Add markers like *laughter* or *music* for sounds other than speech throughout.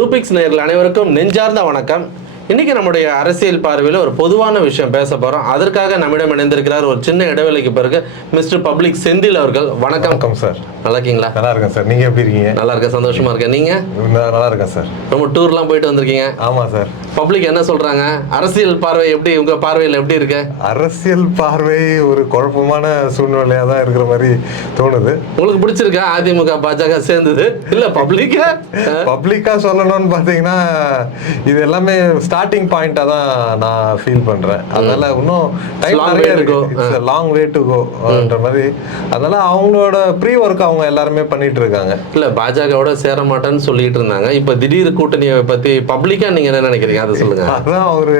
ப்ளூபிக்ஸ் நேர்கள் அனைவருக்கும் நெஞ்சார்ந்த வணக்கம். இன்னைக்கு நம்முடைய அரசியல் பார்வையில் ஒரு பொதுவான விஷயம் பேச போறோம். அதற்காக நம்மிடம் இணைந்திருக்கிறார் ஒரு சின்ன இடைவேளைக்கு பிறகு மிஸ்டர் பப்ளிக் செந்தில் அவர்கள். வணக்கம். வணக்கம் சார். நல்லா இருக்கீங்களா நல்லா இருக்கேன் சார். நீங்க எப்படி இருக்கீங்க? நல்லா இருக்க சந்தோஷமா இருக்கேன். நீங்க? நல்லா இருக்கேன் சார். ரொம்ப டூர்லாம் போயிட்டு வந்திருக்கீங்க. ஆமா சார். பப்ளிக் என்ன சொல்றாங்க? அரசியல் பார்வை எப்படி உங்க பார்வையில் எப்படி இருக்கு? அரசியல் பார்வை ஒரு குழப்பமான சூழ்நிலையா தான் இருக்கிற மாதிரி தோணுது. உங்களுக்கு பிடிச்சிருக்கா? அதிமுக பாஜக சேர்ந்தது. இல்ல பப்ளிக் பப்ளிக்கா சொல்லணும்னு பாத்தீங்கன்னா இது எல்லாமே ஸ்டார்டிங் பாயிண்டா தான் நான் ஃபீல் பண்றேன். அதனால இன்னும் டைம் நிறைய இருக்கு. லாங் வே டு கோன்ற மாதிரி. அதனால அவங்களோட ப்ரீ ஒர்க் அவங்க எல்லாருமே பண்ணிட்டு இருக்காங்க. இல்ல பாஜகவோட சேர மாட்டேன்னு சொல்லிட்டு இருந்தாங்க. இப்ப திடீர் கூட்டணியை பத்தி பப்ளிக்கா நீங்க என்ன நினைக்கிறீங்க? அதை சொல்லுங்க. அதான் ஒரு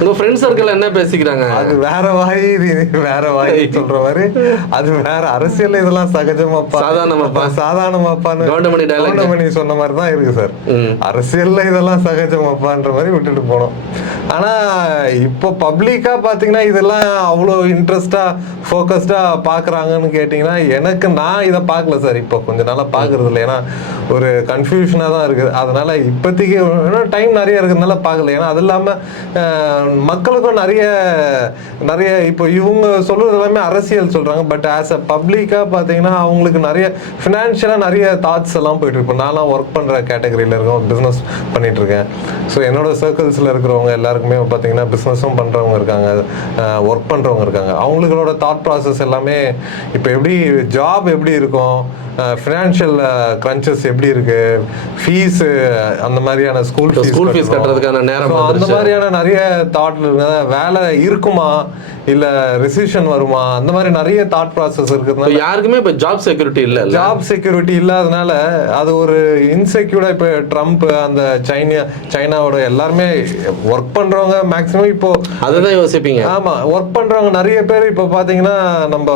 உங்க ஃப்ரெண்ட் சர்க்கிள் என்ன பேசிக்கிறாங்க? அது வேற வாய் வேற வாய் *laughs* சொல்ற மாதிரி. அது வேற அரசியல் இதெல்லாம் சகஜமாப்பா. சாதாரணமாப்பா. சாதாரணமாப்பான்னு கவுண்டமணி சொன்ன மாதிரி தான் இருக்கு சார். அரசியல்ல இதெல்லாம் சகஜமாப்பான்ற மாதிரி விட்டுட்டு போனோம் ところ ஆனால் இப்போ பப்ளிக்காக பார்த்தீங்கன்னா இதெல்லாம் அவ்வளோ இன்ட்ரெஸ்டாக ஃபோக்கஸ்டாக பார்க்குறாங்கன்னு கேட்டிங்கன்னா எனக்கு நான் இதை பார்க்கல சார் இப்போ. கொஞ்ச நாளாக பார்க்குறது இல்லை. ஏன்னா ஒரு கன்ஃபியூஷனாக தான் இருக்குது. அதனால் இப்போதைக்கு டைம் நிறைய இருக்கிறதுனால பார்க்கல ஏன்னா அது இல்லாமல் மக்களுக்கும் நிறைய நிறைய இப்போ இவங்க சொல்கிறது எல்லாமே அரசியல் சொல்கிறாங்க பட் ஆஸ் அ பப்ளிக்காக பார்த்தீங்கன்னா அவங்களுக்கு நிறைய ஃபினான்ஷியலாக நிறைய தாட்ஸ் எல்லாம் போயிட்டு நான்லாம் ஒர்க் பண்ணுற கேட்டகரியில இருக்கோம் பிஸ்னஸ் பண்ணிகிட்ருக்கேன் இருக்கேன். ஸோ என்னோட சர்க்கிள்ஸில் இருக்கிறவங்க எல்லாருக்குமே பாத்தீங்கன்னா பிசினஸும் பண்றவங்க இருக்காங்க ஒர்க் பண்றவங்க இருக்காங்க. அவங்களோட தாட் ப்ராசஸ் எல்லாமே இப்போ எப்படி ஜாப் எப்படி இருக்கும் ஃபினான்ஷியல் கிரன்ச்சஸ் எப்படி இருக்கு ஃபீஸ் அந்த மாதிரியான ஸ்கூல் school fees கட்டுறதுக்கான நேரம் அந்த. மாதிரியான நிறைய தாட் வேலை இருக்குமா? இல்ல ரெசிஷன் வருமா? அந்த மாதிரி நிறைய தாட் ப்ராசஸ் இருக்கிறதுனால யாருக்குமே இப்ப ஜாப் செக்யூரிட்டி இல்ல ஜாப் செக்யூரிட்டி இல்லாதனால அது ஒரு இன்செக்யூர்டா இப்போ ட்ரம்ப் அந்த சைனா சைனாவோட எல்லாருமே ஒர்க் பண்றவங்க மேக்ஸிமம் இப்போ அதுதான் யோசிப்பீங்க. ஆமா ஒர்க் பண்றவங்க நிறைய பேர் இப்போ பாத்தீங்கன்னா நம்ம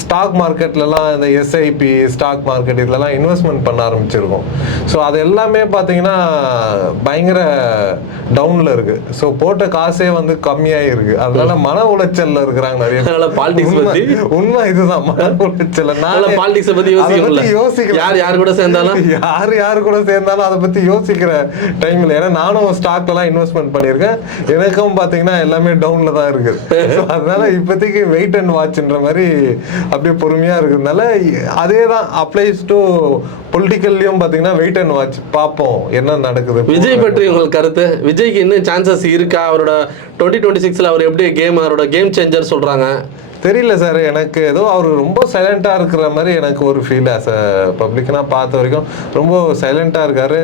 ஸ்டாக் மார்க்கெட்லலாம் இந்த எஸ்ஐபி ஸ்டாக் மார்க்கெட் இதுலலாம் இன்வெஸ்ட்மெண்ட் பண்ண ஆரம்பிச்சிருக்கோம். ஸோ அது எல்லாமே பாத்தீங்கன்னா பயங்கர டவுன்ல இருக்கு. ஸோ போட்ட காசே வந்து கம்மியாகி இருக்கு அதனால மன உளைச்சல்ல இருக்கிறாங்க நிறைய. அதனால உண்மை- பத்தி? உண்மை இதுதான் மன உளைச்சல் politics அ பத்தி யோசிக்கணும்ல? யோசிக்கல யார் யார் கூட சேர்ந்தாலும்? யார் யார் கூட சேர்ந்தாலும் அதை பத்தி யோசிக்கிற டைம்ல ஏன்னா நானும் ஸ்டாக்ல எல்லாம் இன்வெஸ்ட்மெண்ட் பண்ணியிருக்கேன் எனக்கும் பாத்தீங்கன்னா எல்லாமே டவுன்ல தான் இருக்கு So, அதனால இப்போதைக்கு வெயிட் அண்ட் வாட்ச்ன்ற மாதிரி அப்படியே பொறுமையா இருக்கிறதுனால அதே தான் அப்ளைஸ் டு பொலிட்டிக்கல்லையும் பார்த்தீங்கன்னா வெயிட் அண்ட் வாட்ச் பார்ப்போம் என்ன நடக்குது. விஜய் பற்றி உங்களுக்கு கருத்து? விஜய்க்கு இன்னும் சான்சஸ் இருக்கா? அவரோட டுவெண்ட்டி டுவெண்ட்டி சிக்ஸில் அவர் எப்படி கேம் அவரோட கேம் சேஞ்சர் சொல்கிறாங்க தெரியல சார் எனக்கு ஏதோ அவர் ரொம்ப சைலண்டா இருக்கிற மாதிரி எனக்கு ஒரு ஃபீல் ஆஸ் அ பப்ளிக் நான் பார்த்த வரைக்கும் ரொம்ப சைலண்டா இருக்காரு.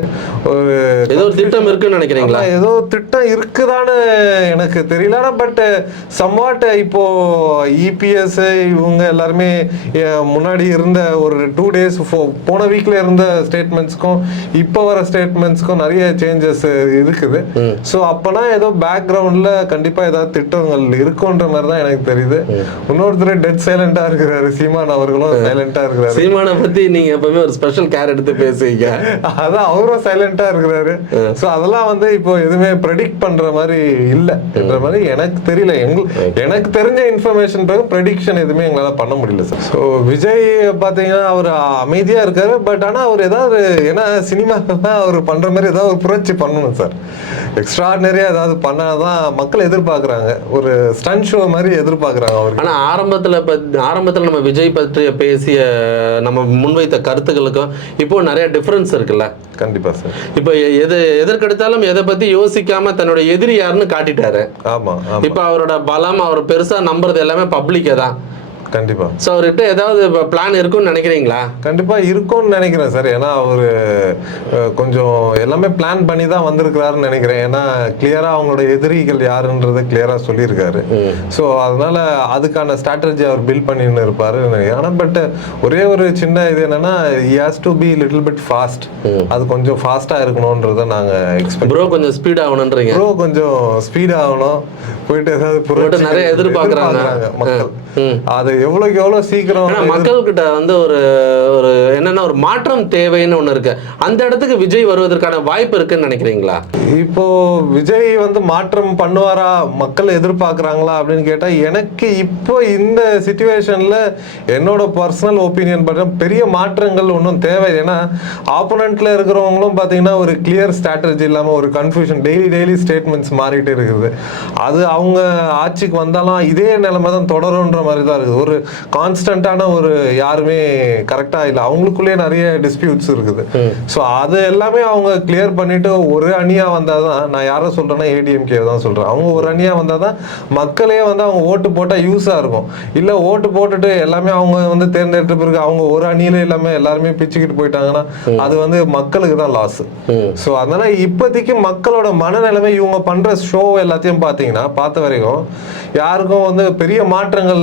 ஒரு ஏதோ திட்டம் இருக்குன்னு நினைக்கிறீங்களா? ஏதோ திட்டம் இருக்குதான்னு எனக்கு தெரியல. பட் சம்வாட் இப்போ இபிஎஸ் இவங்க எல்லாருமே முன்னாடி இருந்த ஒரு டூ டேஸ் போன வீக்ல இருந்த ஸ்டேட்மெண்ட்ஸ்க்கும் இப்போ வர ஸ்டேட்மெண்ட்ஸ்க்கும் நிறைய சேஞ்சஸ் இருக்குது. ஸோ அப்பனா ஏதோ பேக்ரவுண்ட்ல கண்டிப்பா ஏதாவது திட்டங்கள் இருக்குன்ற மாதிரி தான் எனக்கு தெரியுது. இன்னொருத்தர் டெட் சைலண்டா இருக்கிறாரு. சீமான் அவர்களும் சைலண்டா இருக்கிறாரு. சீமானை பத்தி நீங்க எப்பவுமே ஒரு ஸ்பெஷல் கேர் எடுத்து பேசுவீங்க. அதான் அவரும் சைலண்டா இருக்கிறாரு. சோ அதெல்லாம் வந்து இப்போ எதுவுமே ப்ரெடிக்ட் பண்ற மாதிரி இல்ல என்ற மாதிரி எனக்கு தெரியல. எங்க எனக்கு தெரிஞ்ச இன்ஃபர்மேஷன் பிறகு ப்ரெடிக்ஷன் எதுவுமே எங்களால பண்ண முடியல சார் ஸோ விஜய் பாத்தீங்கன்னா அவர் அமைதியா இருக்காரு. பட் ஆனா அவர் ஏதாவது ஏன்னா சினிமா தான் அவர் பண்ற மாதிரி ஏதாவது ஒரு புரட்சி பண்ணணும் சார் எக்ஸ்ட்ராடினரியா ஏதாவது பண்ணாதான் மக்கள் எதிர்பார்க்கறாங்க. ஒரு ஸ்டன் ஷோ மாதிரி எதிர்பார்க்கறாங்க அவருக்கு. ஆனா ஆரம்பத்துல பத்- ஆரம்பத்துல நம்ம விஜய் பற்றிய பேசிய நம்ம முன்வைத்த கருத்துக்களுக்கும் இப்போ நிறைய டிஃபரன்ஸ் இருக்குல்ல? கண்டிப்பா சார். இப்போ எது எதற்கெடுத்தாலும் எதை பத்தி யோசிக்காம தன்னோட எதிரி யாருன்னு காட்டிட்டாரு. ஆமா ஆமா. இப்போ அவரோட பலம் அவர் பெருசா நம்புறது எல்லாமே பப்ளிக்கே தான். கண்டிப்பா. ஸோ அவர்கிட்ட ஏதாவது பிளான் இருக்கும்னு நினைக்கிறீங்களா? கண்டிப்பா இருக்கும்னு நினைக்கிறேன் சார். ஏன்னா அவரு கொஞ்சம் எல்லாமே பிளான் பண்ணி தான் வந்திருக்கிறாருன்னு நினைக்கிறேன். ஏன்னா கிளியரா அவங்களோட எதிரிகள் யாருன்றதை கிளியரா சொல்லியிருக்காரு. ஸோ அதனால அதுக்கான ஸ்ட்ராட்டஜி அவர் பில்ட் பண்ணின்னு இருப்பாரு. ஆனா பட் ஒரே ஒரு சின்ன இது என்னன்னா has to be little bit fast அது கொஞ்சம் ஃபாஸ்டா இருக்கணும்ன்றத நாங்க எக்ஸ்பெக்ட் ப்ரோ கொஞ்சம் ஸ்பீட் ஆகணுன்றீங்க ப்ரோ கொஞ்சம் ஸ்பீட் ஆகணும். போயிட்டு ஏதாவது புரட்சி நிறைய எதிர்பார்க்கறாங்க. மக்கள். அது எவ்வளோக்கு எவ்வளோ சீக்கிரம் ஆனா மக்கள்கிட்ட வந்து ஒரு ஒரு என்னன்னா ஒரு மாற்றம் தேவைன்னு ஒண்ணு இருக்கு. அந்த இடத்துக்கு விஜய் வருவதற்கான வாய்ப்பு இருக்குன்னு நினைக்கிறீங்களா? இப்போ விஜய் வந்து மாற்றம் பண்ணுவாரா? மக்கள் எதிர்பார்க்கறாங்களா அப்படின்னு கேட்டா எனக்கு இப்போ இந்த சுச்சுவேஷன்ல என்னோட பர்சனல் ஒப்பீனியன் பார்த்தா பெரிய மாற்றங்கள் ஒன்றும் தேவை. ஏன்னா ஆப்போனண்ட்ல இருக்கிறவங்களும் பார்த்தீங்கன்னா ஒரு கிளியர் ஸ்ட்ராட்டஜி இல்லாம ஒரு கன்ஃபியூஷன் டெய்லி டெய்லி ஸ்டேட்மெண்ட்ஸ் மாறிட்டு இருக்குது. அது அவங்க ஆட்சிக்கு வந்தாலும் இதே நிலைமை தான் தொடரும்ன்ற மாதிரி தான் இருக்குது. ஒரு கான்ஸ்டன்டான ஒரு யாருமே கரெக்டா இல்லை. அவங்களுக்குள்ளேயே நிறைய டிஸ்பியூட்ஸ் இருக்குது. ஸோ அது எல்லாமே அவங்க கிளியர் பண்ணிட்டு ஒரு அணியா வந்தாதான் நான் யாரை சொல்றேன்னா ஏடிஎம்கே தான் சொல்றேன். அவங்க ஒரு அணியா வந்தாதான் மக்களே வந்து அவங்க ஓட்டு போட்டா யூஸா இருக்கும். இல்ல ஓட்டு போட்டுட்டு எல்லாமே அவங்க வந்து தேர்ந்தெடுத்த பிறகு அவங்க ஒரு அணியில எல்லாமே எல்லாருமே பிச்சுக்கிட்டு போயிட்டாங்கன்னா அது வந்து மக்களுக்கு தான் லாஸ். ஸோ அதனால இப்போதைக்கு மக்களோட மனநிலைமை இவங்க பண்ற ஷோ எல்லாத்தையும் பார்த்தீங்கன்னா பார்த்த வரைக்கும் யாருக்கும் வந்து பெரிய மாற்றங்கள்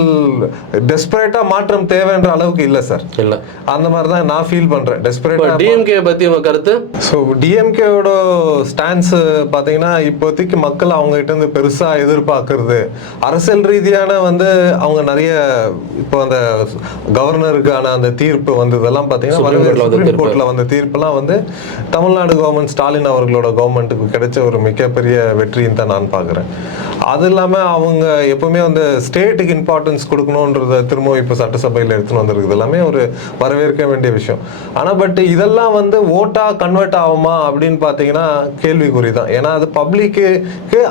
டெஸ்பரேட்டா மாற்றம் தேவைன்ற அளவுக்கு இல்லை சார். இல்ல. அந்த மாதிரி தான் நான் ஃபீல் பண்றேன். இப்போ டெஸ்பரேட்டா டிஎம்கே பத்தி உங்க கருத்து? ஸோ டிஎம்கேவோட ஸ்டான்ஸ் பார்த்தீங்கன்னா இப்போதைக்கு மக்கள் அவங்க கிட்ட இருந்து பெருசா எதிர்பார்க்கறது. அரசியல் ரீதியான வந்து அவங்க நிறைய இப்போ அந்த கவர்னருக்கான அந்த தீர்ப்பு வந்ததெல்லாம் பார்த்தீங்கன்னா Courtல வந்த சுப்ரீம் தீர்ப்பு. கோர்ட்ல வந்த தீர்ப்பெல்லாம் வந்து தமிழ்நாடு கவர்மெண்ட் ஸ்டாலின் அவர்களோட கவர்மெண்ட்டுக்கு கிடைச்ச ஒரு மிகப்பெரிய வெற்றின்னு தான் நான் பார்க்குறேன் அது இல்லாமல் அவங்க எப்பவுமே வந்து ஸ்டேட்டுக்கு இம்பார்ட்டன்ஸ் கொடுக்கணுன்றத திரும்ப இப்போ சட்டசபையில் எடுத்துன்னு வந்திருக்குது. எல்லாமே ஒரு வரவேற்க வேண்டிய விஷயம். ஆனால் பட் இதெல்லாம் வந்து ஓட்டா கன்வெர்ட் ஆகுமா அப்படின்னு பார்த்தீங்கன்னா கேள்விக்குறி தான் ஏன்னா அது பப்ளிக்கு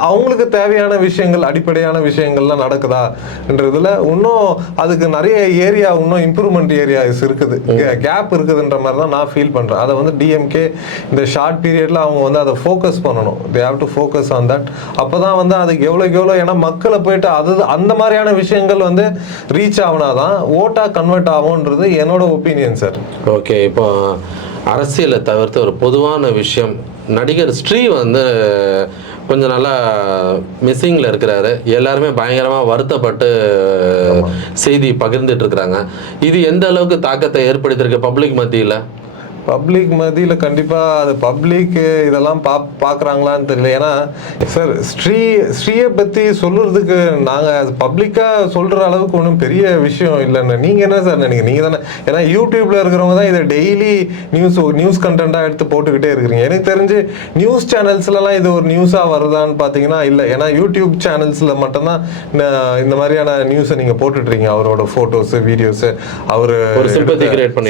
அவங்களுக்கு தேவையான விஷயங்கள் அடிப்படையான விஷயங்கள்லாம் நடக்குதான்றதுல இன்னும் அதுக்கு நிறைய ஏரியா இன்னும் இம்ப்ரூவ்மெண்ட் ஏரியாஸ் இருக்குது. கேப் இருக்குதுன்ற மாதிரி தான் நான் ஃபீல் பண்ணுறேன் அதை வந்து டிஎம்கே இந்த ஷார்ட் பீரியட்ல அவங்க வந்து அதை ஃபோக்கஸ் பண்ணணும். They have to focus on that அப்போ தான் வந்து அதுக்கு எவ்வளோக்கு எவ்வளோ ஏன்னா மக்களை போயிட்டு அது அந்த மாதிரியான விஷயங்கள் வந்து ரீச் ஆகுனாதான் ஓட்டா கன்வெர்ட் ஆகும்ன்றது என்னோட ஒப்பீனியன் சார் ஓகே இப்போ அரசியலை தவிர்த்து ஒரு பொதுவான விஷயம். நடிகர் ஸ்ரீ வந்து கொஞ்சம் நல்லா மிஸ்ஸிங்கில் இருக்கிறாரு. எல்லாருமே பயங்கரமாக வருத்தப்பட்டு செய்தி பகிர்ந்துட்டு இருக்கிறாங்க. இது எந்த அளவுக்கு தாக்கத்தை ஏற்படுத்தியிருக்கு பப்ளிக் மத்தியில்? பப்ளிக் மத்தியில் கண்டிப்பாக அது பப்ளிக் இதெல்லாம் பா பார்க்குறாங்களான்னு தெரியல. ஏன்னா சார் ஸ்ரீ ஸ்ரீயை பற்றி சொல்கிறதுக்கு நாங்கள் அது பப்ளிக்காக சொல்கிற அளவுக்கு ஒன்றும் பெரிய விஷயம் இல்லைன்னு. நீங்கள் என்ன சார் நினைக்கிறீங்க? நீங்கள் தானே ஏன்னா யூடியூப்பில் இருக்கிறவங்க தான் இதை டெய்லி நியூஸ் நியூஸ் கண்டென்ட்டாக எடுத்து போட்டுக்கிட்டே இருக்கிறீங்க. எனக்கு தெரிஞ்சு நியூஸ் சேனல்ஸ்லலாம் இது ஒரு நியூஸாக வருதான்னு பார்த்தீங்கன்னா இல்லை. ஏன்னா யூடியூப் சேனல்ஸில் மட்டும்தான் இந்த- மாதிரியான நியூஸை நீங்கள் போட்டுட்றீங்க அவரோட ஃபோட்டோஸு வீடியோஸு அவர்.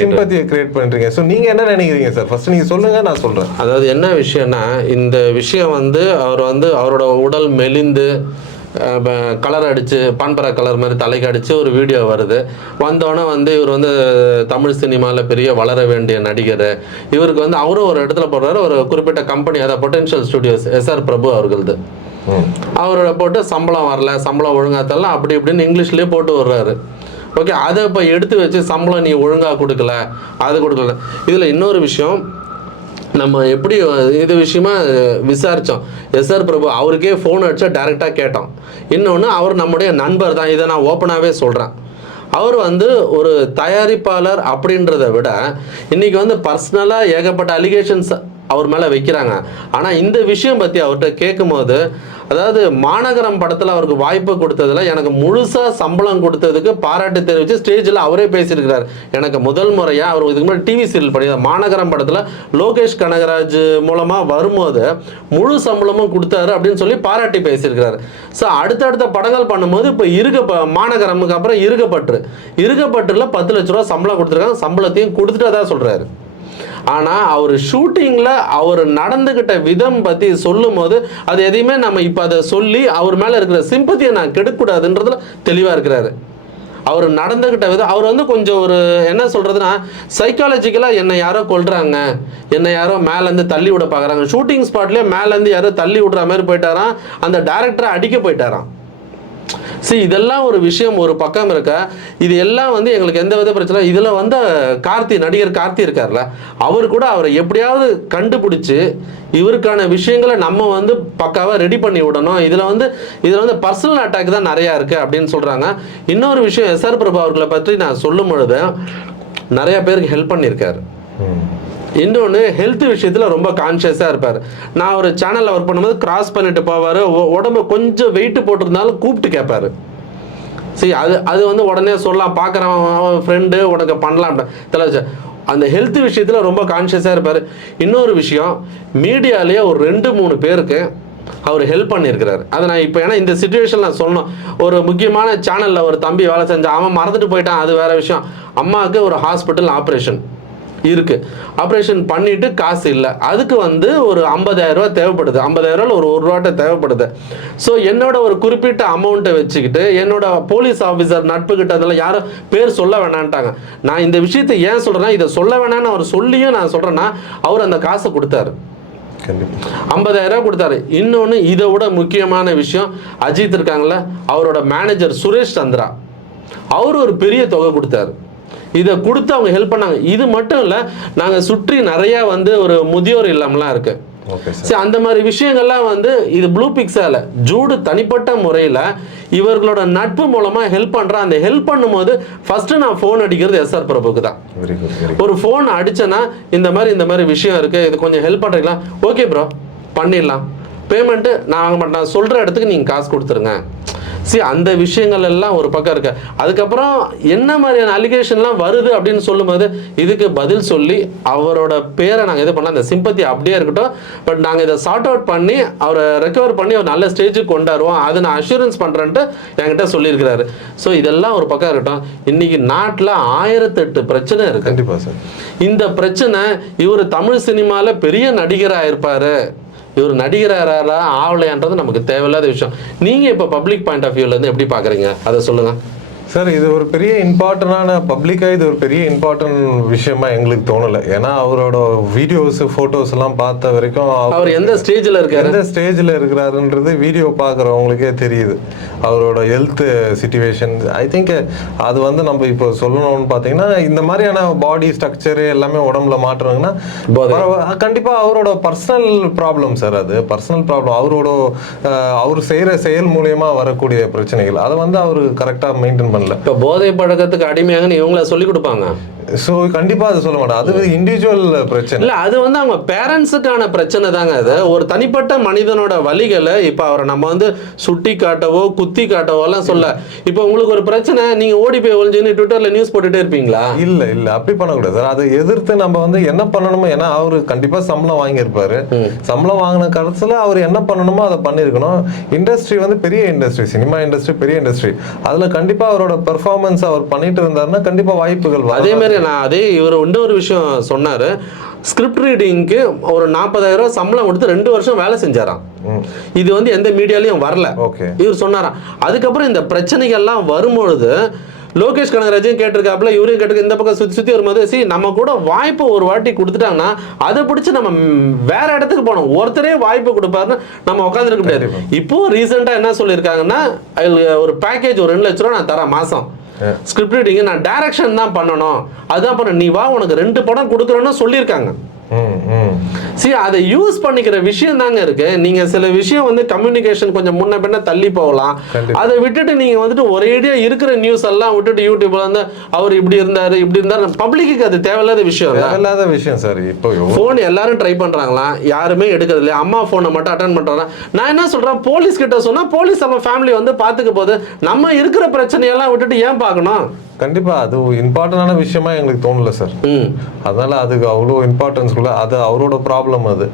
சிம்பத்தியை கிரியேட் பண்றீங்க ஸோ நீங்க என்ன நினைக்கிறீங்க சார்? ஃபர்ஸ்ட் நீங்க சொல்லுங்க நான் சொல்றேன். அதாவது என்ன விஷயம்னா இந்த விஷயம் வந்து அவர் வந்து அவரோட உடல் மெலிந்து கலர் அடிச்சு பண்பர கலர் மாதிரி தலைக்கு அடிச்சு ஒரு வீடியோ வருது. வந்தோடனே வந்து இவர் வந்து தமிழ் சினிமாவில் பெரிய வளர வேண்டிய நடிகர். இவருக்கு வந்து அவரும் ஒரு இடத்துல போடுறாரு ஒரு குறிப்பிட்ட கம்பெனி அதாவது பொட்டென்ஷியல் ஸ்டுடியோஸ் எஸ்ஆர் பிரபு அவர்களது. அவரோட போட்டு சம்பளம் வரல சம்பளம் ஒழுங்கா தரல அப்படி இப்படின்னு இங்கிலீஷ்லயே போட்டு விடுறாரு. ஓகே அதை இப்போ எடுத்து வச்சு சம்பளம் நீ ஒழுங்காக கொடுக்கல அது கொடுக்கல. இதில் இன்னொரு விஷயம் நம்ம எப்படி இது விஷயமா விசாரித்தோம் எஸ்ஆர் பிரபு அவருக்கே ஃபோன் அடித்தா டேரெக்டாக கேட்டோம் இன்னொன்று அவர் நம்முடைய நண்பர் தான். இதை நான் ஓப்பனாகவே சொல்கிறேன் அவர் வந்து ஒரு தயாரிப்பாளர் அப்படின்றத விட இன்றைக்கி வந்து பர்சனலாக ஏகப்பட்ட அலிகேஷன்ஸ் அவர் மேலே வைக்கிறாங்க. ஆனால் இந்த விஷயம் பற்றி அவர்கிட்ட கேட்கும்போது அதாவது மாநகரம் படத்தில் அவருக்கு வாய்ப்பு கொடுத்ததுல எனக்கு முழுசாக சம்பளம் கொடுத்ததுக்கு பாராட்டு தெரிவித்து ஸ்டேஜில் அவரே பேசியிருக்கிறார். எனக்கு முதல் முறையாக அவர் இதுக்கு முன்னாடி டிவி சீரியல் பண்ணி மாநகரம் படத்தில் லோகேஷ் கனகராஜ் மூலமாக வரும்போது முழு சம்பளமும் கொடுத்தாரு அப்படின்னு சொல்லி பாராட்டி பேசியிருக்கிறார். ஸோ அடுத்தடுத்த படங்கள் பண்ணும்போது இப்போ இருக்க மாநகரமுக்கு அப்புறம் இருக்கப்பட்டு இருக்கப்பட்டுல பத்து லட்ச ரூபா சம்பளம் கொடுத்துருக்காங்க. சம்பளத்தையும் கொடுத்துட்டு தான் சொல்கிறாரு ஆனால் அவர் ஷூட்டிங்கில் அவர் நடந்துக்கிட்ட விதம் பற்றி சொல்லும் போது அது எதையுமே நம்ம இப்போ அதை சொல்லி அவர் மேலே இருக்கிற சிம்பத்தியை நான் கெடுக்கக்கூடாதுன்றதுல தெளிவாக இருக்கிறாரு. அவர் நடந்துக்கிட்ட விதம் அவர் வந்து கொஞ்சம் ஒரு என்ன சொல்கிறதுனா சைக்காலஜிக்கலாக என்னை யாரோ கொள்கிறாங்க என்னை யாரோ மேலேருந்து தள்ளி விட பார்க்குறாங்க. ஷூட்டிங் ஸ்பாட்லேயே மேலேருந்து யாரோ தள்ளி விடுற மாதிரி போயிட்டாராம். அந்த டேரக்டரை அடிக்க போயிட்டாராம். சரி இதெல்லாம் ஒரு விஷயம் ஒரு பக்கம் இருக்க. இது எல்லாம் வந்து எங்களுக்கு எந்த வித பிரச்சனை இதில் வந்து கார்த்தி நடிகர் கார்த்தி இருக்கார்ல அவர் கூட அவரை எப்படியாவது கண்டுபிடிச்சி இவருக்கான விஷயங்களை நம்ம வந்து பக்காவாக ரெடி பண்ணி விடணும். இதில் வந்து இதில் வந்து பர்சனல் அட்டாக் தான் நிறையா இருக்குது அப்படின்னு சொல்கிறாங்க இன்னொரு விஷயம் எஸ்ஆர் பிரபு அவர்களை பற்றி நான் சொல்லும் பொழுது நிறைய பேருக்கு ஹெல்ப் பண்ணியிருக்காரு. இன்னொன்று ஹெல்த் விஷயத்தில் ரொம்ப கான்ஷியஸாக இருப்பார். நான் ஒரு சேனலில் ஒர்க் பண்ணும்போது கிராஸ் பண்ணிட்டு போவார் உடம்பு கொஞ்சம் வெயிட் போட்டிருந்தாலும் கூப்பிட்டு கேட்பாரு. சரி அது அது வந்து உடனே சொல்லலாம் பார்க்குறவன் ஃப்ரெண்டு உனக்கு பண்ணலாம் தெளிவச்சு அந்த ஹெல்த் விஷயத்தில் ரொம்ப கான்ஷியஸாக இருப்பார். இன்னொரு விஷயம் மீடியாலேயே ஒரு ரெண்டு மூணு பேருக்கு அவர் ஹெல்ப் பண்ணியிருக்கிறாரு. அதை நான் இப்போ ஏன்னா இந்த சுச்சுவேஷன் நான் சொல்லணும். ஒரு முக்கியமான சேனலில் ஒரு தம்பி வேலை செஞ்சான் அவன் மறந்துட்டு போயிட்டான் அது வேற விஷயம். அம்மாவுக்கு ஒரு ஹாஸ்பிட்டல் ஆப்ரேஷன் இருக்கு. ஆப்ரேஷன் பண்ணிட்டு காசு இல்லை. அதுக்கு வந்து ஒரு 50000 ரூபாய் தேவைப்படுது. 50000 ரூபாய் ஒரு ஒரு ரூபாட்ட தேவைப்படுது. ஸோ என்னோட ஒரு குறிப்பிட்ட அமௌண்ட்டை வச்சுக்கிட்டு என்னோட போலீஸ் ஆஃபீஸர் நட்பு கிட்ட அதெல்லாம் யாரும் பேர் சொல்ல வேணான்ட்டாங்க. நான் இந்த விஷயத்தை ஏன் சொல்றேன்னா இதை சொல்ல வேணாம்னு அவர் சொல்லியும் நான் சொல்றேன்னா அவர் அந்த காசை கொடுத்தாரு. ஐம்பதாயிரம் கொடுத்தாரு. இன்னொன்று இதை விட முக்கியமான விஷயம் அஜித் இருக்காங்கல்ல அவரோட மேனேஜர் சுரேஷ் சந்திரா. அவர் ஒரு பெரிய தொகை கொடுத்தாரு. இதை கொடுத்து அவங்க ஹெல்ப் பண்ணாங்க. இது மட்டும் இல்லை நாங்கள் சுற்றி நிறைய வந்து ஒரு முதியோர் இல்லம்லாம் இருக்கு. ஓகே சார் அந்த மாதிரி விஷயங்கள்லாம் வந்து இது ப்ளூ பிக்ஸால ஜூடு தனிப்பட்ட முறையில் இவர்களோட நட்பு மூலமாக ஹெல்ப் பண்ணுறேன் அந்த ஹெல்ப் பண்ணும்போது ஃபர்ஸ்ட் நான் ஃபோன் அடிக்கிறது எஸ்ஆர் பிரபுக்கு தான். ஒரு ஃபோன் அடிச்சேன்னா இந்த மாதிரி இந்த மாதிரி விஷயம் இருக்கு இது கொஞ்சம் ஹெல்ப் பண்றீங்களா? ஓகே ப்ரோ பண்ணிடலாம். பேமெண்ட்டு நான் வாங்க மாட்டேன் சொல்ற இடத்துக்கு நீங்க காசு கொடுத்துருங்க. சரி அந்த விஷயங்கள் எல்லாம் ஒரு பக்கம் இருக்கு. அதுக்கப்புறம் என்ன மாதிரியான அலிகேஷன்லாம் வருது அப்படின்னு சொல்லும்போது இதுக்கு பதில் சொல்லி அவரோட பேரை நாங்கள் இது பண்ணலாம். அந்த சிம்பத்தி அப்படியே இருக்கட்டும். பட் நாங்கள் இதை சார்ட் அவுட் பண்ணி அவரை ரெக்கவர் பண்ணி ஒரு நல்ல ஸ்டேஜுக்கு கொண்டாடுவோம். அதை நான் அஷூரன்ஸ் பண்ணுறேன்ட்டு என்கிட்ட சொல்லியிருக்கிறாரு. ஸோ இதெல்லாம் ஒரு பக்கம் இருக்கட்டும். இன்னைக்கு நாட்டில் ஆயிரத்தெட்டு பிரச்சனை இருக்கு. கண்டிப்பா சார். இந்த பிரச்சனை இவர் தமிழ் சினிமால பெரிய நடிகராக இருப்பாரு. இவர் நடிகராரா ஆகலையான்றது நமக்கு தேவையில்லாத விஷயம். நீங்கள் இப்போ பப்ளிக் பாயிண்ட் ஆஃப் வியூலேருந்து எப்படி பார்க்குறீங்க அதை சொல்லுங்கள் சார் இது ஒரு பெரிய இம்பார்ட்டண்டான பப்ளிக்காக இது ஒரு பெரிய இம்பார்ட்டன்ட் விஷயமா எங்களுக்கு தோணலை. ஏன்னா அவரோட வீடியோஸ் ஃபோட்டோஸ் எல்லாம் பார்த்த வரைக்கும் அவர் எந்த ஸ்டேஜ்ல இருக்காரு? எந்த ஸ்டேஜில் இருக்கிறாருன்றது வீடியோ பார்க்குறவங்களுக்கே தெரியுது. அவரோட ஹெல்த் சுச்சுவேஷன் ஐ திங்க் அது வந்து நம்ம இப்போ சொல்லணும்னு பார்த்தீங்கன்னா இந்த மாதிரியான பாடி ஸ்ட்ரக்சரு எல்லாமே உடம்புல மாற்றுறாங்கன்னா போதை. பரவ- கண்டிப்பா அவரோட பர்சனல் ப்ராப்ளம் சார் அது. பர்சனல் ப்ராப்ளம் அவரோட அவர் செய்யற செயல் மூலியமா வரக்கூடிய பிரச்சனைகள். அதை வந்து அவர் கரெக்டா மெயின்டைன் பண்ணல இப்போ போதை பழக்கத்துக்கு அடிமையாகன்னு இவங்கள சொல்லி கொடுப்பாங்க. ஸோ கண்டிப்பா அது சொல்ல மாட்டேன். அது இண்டிவிஜுவல் பிரச்சனை. இல்ல அது வந்து அவங்க பேரண்ட்ஸுக்கான பிரச்சனை தாங்க அது. ஒரு தனிப்பட்ட மனிதனோட வழிகளை இப்ப அவரை நம்ம வந்து சுட்டி காட்டவோ குத்தி காட்டவோ எல்லாம் சொல்ல. இப்ப உங்களுக்கு ஒரு பிரச்சனை நீங்க ஓடி போய் ஒளிஞ்சுன்னு ட்விட்டர்ல நியூஸ் போட்டுட்டே இருப்பீங்களா? இல்ல இல்ல. அப்படி பண்ணக்கூடாது. சார் அதை எதிர்த்து நம்ம வந்து என்ன பண்ணணுமோ ஏன்னா அவரு கண்டிப்பா சம்பளம் வாங்கியிருப்பாரு. சம்பளம் வாங்கின காலத்துல அவர் என்ன பண்ணணுமோ அதை பண்ணியிருக்கணும். இண்டஸ்ட்ரி வந்து பெரிய இண்டஸ்ட்ரி சினிமா இண்டஸ்ட்ரி பெரிய இண்டஸ்ட்ரி அதுல கண்டிப்பா அவரோட பெர்ஃபார்மன்ஸ் அவர் பண்ணிட்டு இருந்தாருன்னா கண்டிப்பா வாய்ப்புகள். அதே மாதிரி நான் அதே இவர் இன்னொரு விஷயம் சொன்னாரு. ஸ்கிரிப்ட் ரீடிங்க்கு ஒரு 40000 ரூபாய் சம்பளம் கொடுத்து ரெண்டு வருஷம் வேலை செஞ்சாராம். இது வந்து எந்த மீடியாலையும் வரல. இவர் சொன்னாராம். அதுக்கப்புறம் இந்த பிரச்சனைகள்லாம் வரும்பொழுது லோகேஷ் கனகராஜையும் கேட்டிருக்காப்புல இவரையும் கேட்டிருக்க இந்த பக்கம் சுற்றி சுற்றி வரும்போது சி நம்ம கூட வாய்ப்பு ஒரு வாட்டி கொடுத்துட்டாங்கன்னா அதை பிடிச்சி நம்ம வேற இடத்துக்கு போகணும். ஒருத்தரே வாய்ப்பு கொடுப்பாருன்னு நம்ம உட்காந்துருக்க முடியாது. இப்போ ரீசெண்டாக என்ன சொல்லியிருக்காங்கன்னா ஒரு பேக்கேஜ் ஒரு ரெண்டு லட்ச ரூபா நான் தரேன் மாதம் ஸ்கிரிப்ட் ரைட்டிங் நான் டைரக்ஷன் தான் பண்ணணும். அதுதான் பண்ண நீ வா உனக்கு ரெண்டு படம் கொடுக்குறேன்னு சொல்லியிருக்காங்க. சரி அதை யூஸ் பண்ணிக்கிற விஷயம் தாங்க இருக்கு. நீங்க சில விஷயம் வந்து கம்யூனிகேஷன் கொஞ்சம் முன்ன பின்ன தள்ளி போகலாம். அதை விட்டுட்டு நீங்க வந்துட்டு ஒரேடியா இருக்கிற நியூஸ் எல்லாம் விட்டுட்டு யூடியூப்ல வந்து அவர் இப்படி இருந்தாரு இப்படி இருந்தாரு. பப்ளிக்கு அது தேவையில்லாத விஷயம் தேவையில்லாத விஷயம் சார் இப்போ ஃபோன் எல்லாரும் ட்ரை பண்றாங்களாம் யாருமே எடுக்கிறது இல்லையா அம்மா ஃபோனை மட்டும் அட்டன் பண்றாங்க நான் என்ன சொல்றேன்? போலீஸ் கிட்ட சொன்னா போலீஸ் நம்ம ஃபேமிலி வந்து பாத்துக்க போது நம்ம இருக்கிற பிரச்சனையெல்லாம் விட்டுட்டு ஏன் பார்க்கணும்? கண்டிப்பா அது இம்பார்ட்டன்டான விஷயமா எங்களுக்கு தோணல சார் ம். அதனால அதுக்கு அவ்வளோ இம்பார்ட்டன்ஸ் கூட அது அவரோட ப்ராப்ளம் அது.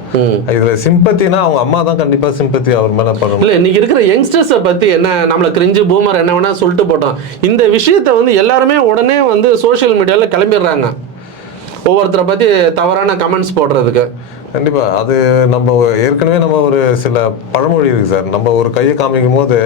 இதுல சிம்பத்தினா அவங்க அம்மா தான் கண்டிப்பா சிம்பத்தி அவர் மேல பண்ணணும். இல்ல இன்னைக்கு இருக்கிற யங்ஸ்டர்ஸை பத்தி என்ன நம்மள கிரிஞ்சு பூமர் என்ன வேணா சொல்லிட்டு போட்டோம். இந்த விஷயத்தை வந்து எல்லாருமே உடனே வந்து சோஷியல் மீடியால கிளம்பிடுறாங்க. ஒவ்வொருத்தரை பத்தி தவறான கமெண்ட்ஸ் போடுறதுக்கு. கண்டிப்பா. அது நம்ம ஏற்கனவே நம்ம ஒரு சில பழமொழி இருக்கு சார். நம்ம ஒரு கையை காமிக்கும் போது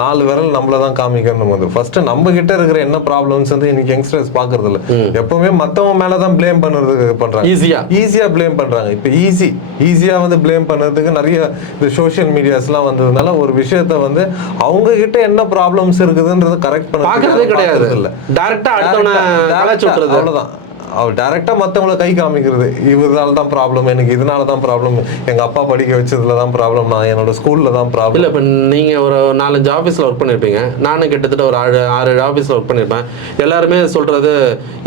நாலு விரல் நம்மள தான் காமிக்கணும் போது ஃபர்ஸ்ட் நம்ம கிட்ட இருக்கிற என்ன ப்ராப்ளம்ஸ் வந்து இன்னைக்கு யங்ஸ்டர்ஸ் பாக்குறது இல்ல எப்பவுமே மத்தவங்க மேல தான் ப்ளேம் பண்றதுக்கு பண்றாங்க. ஈஸியா ஈஸியா ப்ளேம் பண்றாங்க. இப்போ ஈஸி ஈஸியா வந்து ப்ளேம் பண்றதுக்கு நிறைய இந்த சோஷியல் மீடியாஸ்லாம் வந்ததுனால ஒரு விஷயத்த வந்து அவங்க கிட்ட என்ன ப்ராப்ளம்ஸ் இருக்குதுன்றத கரெக்ட் பண்ண கிடையாது. இல்ல டைரக்டா அடுத்தவன கலாச்சு விட்டுறது. அவ்வளவுதான். அவர் டைரக்டா மத்தவங்கள கை காமிக்கிறது. இதனால தான் ப்ராப்ளம் எனக்கு இதனால தான் ப்ராப்ளம் எங்க அப்பா படிக்க வச்சதுல தான் ப்ராப்ளம் நான் என்னோட ஸ்கூல்ல தான் ப்ராப்ளம் இல்லை இப்போ நீங்கள் ஒரு நாலஞ்சு ஆஃபீஸில் ஒர்க் பண்ணியிருப்பீங்க நானும் கிட்டத்தட்ட ஒரு ஆறு ஆறு ஏழு ஆஃபீஸில் ஒர்க் பண்ணியிருப்பேன் எல்லாருமே சொல்கிறது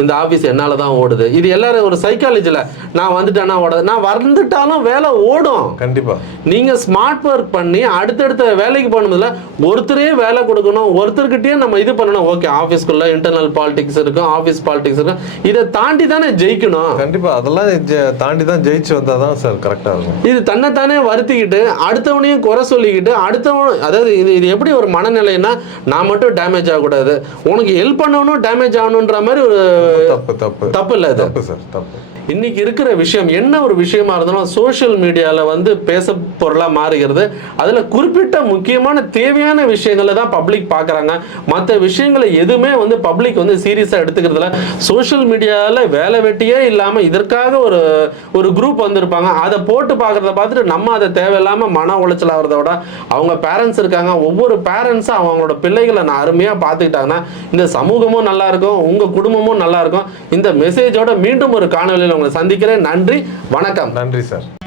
இந்த ஆஃபீஸ் என்னால் தான் ஓடுது. இது எல்லாரும் ஒரு சைக்காலஜியில் நான் வந்துட்டேன்னா ஓடாது. நான் வந்துட்டாலும் வேலை ஓடும். கண்டிப்பா. நீங்கள் ஸ்மார்ட் ஒர்க் பண்ணி அடுத்தடுத்த வேலைக்கு போகணும்ல ஒருத்தரே வேலை கொடுக்கணும். ஒருத்தர்கிட்டயே நம்ம இது பண்ணணும். ஓகே ஆஃபீஸ்க்குள்ள இன்டர்னல் பாலிடிக்ஸ் இருக்கும் ஆஃபீஸ் பாலிடிக்ஸ் இருக்கும். இதை தாண்டி தானே ஜெயிக்கணும்? கண்டிப்பா அதெல்லாம் தாண்டி தான் ஜெயிச்சு வந்தா தான் சார் கரெக்டா இருக்கும். இது தன்னைத்தானே வருத்திக்கிட்டு அடுத்தவனையும் குறை சொல்லிக்கிட்டு அடுத்தவன் அதாவது இது இது எப்படி ஒரு மனநிலைன்னா நான் மட்டும் டேமேஜ் ஆகக்கூடாது. உனக்கு ஹெல்ப் பண்ணவனும் டேமேஜ் ஆகணுன்ற மாதிரி ஒரு தப்பு தப்பு. தப்பு இல்லை தப்பு சார் தப்பு. இன்னைக்கு இருக்கிற விஷயம் என்ன ஒரு விஷயமா இருந்தாலும் சோஷியல் மீடியாவில் வந்து பேச பொருளாக மாறுகிறது. அதில் குறிப்பிட்ட முக்கியமான தேவையான விஷயங்களை தான் பப்ளிக் பார்க்குறாங்க. மற்ற விஷயங்களை எதுவுமே வந்து பப்ளிக் வந்து சீரியஸாக எடுத்துக்கிறதுல சோஷியல் மீடியாவில் வேலை வெட்டியே இல்லாமல் இதற்காக ஒரு ஒரு குரூப் வந்திருப்பாங்க. அதை போட்டு பார்க்குறத பார்த்துட்டு நம்ம அதை தேவையில்லாமல் மன உளைச்சல் ஆகிறத விட அவங்க பேரண்ட்ஸ் இருக்காங்க. ஒவ்வொரு பேரண்ட்ஸும் அவங்களோட பிள்ளைகளை நான் அருமையாக பார்த்துக்கிட்டாங்கன்னா இந்த சமூகமும் நல்லா இருக்கும் உங்கள் குடும்பமும் நல்லாயிருக்கும் இந்த மெசேஜோட மீண்டும் ஒரு காணொலியில் உங்களை சந்திக்கிறேன். நன்றி. வணக்கம். நன்றி சார்.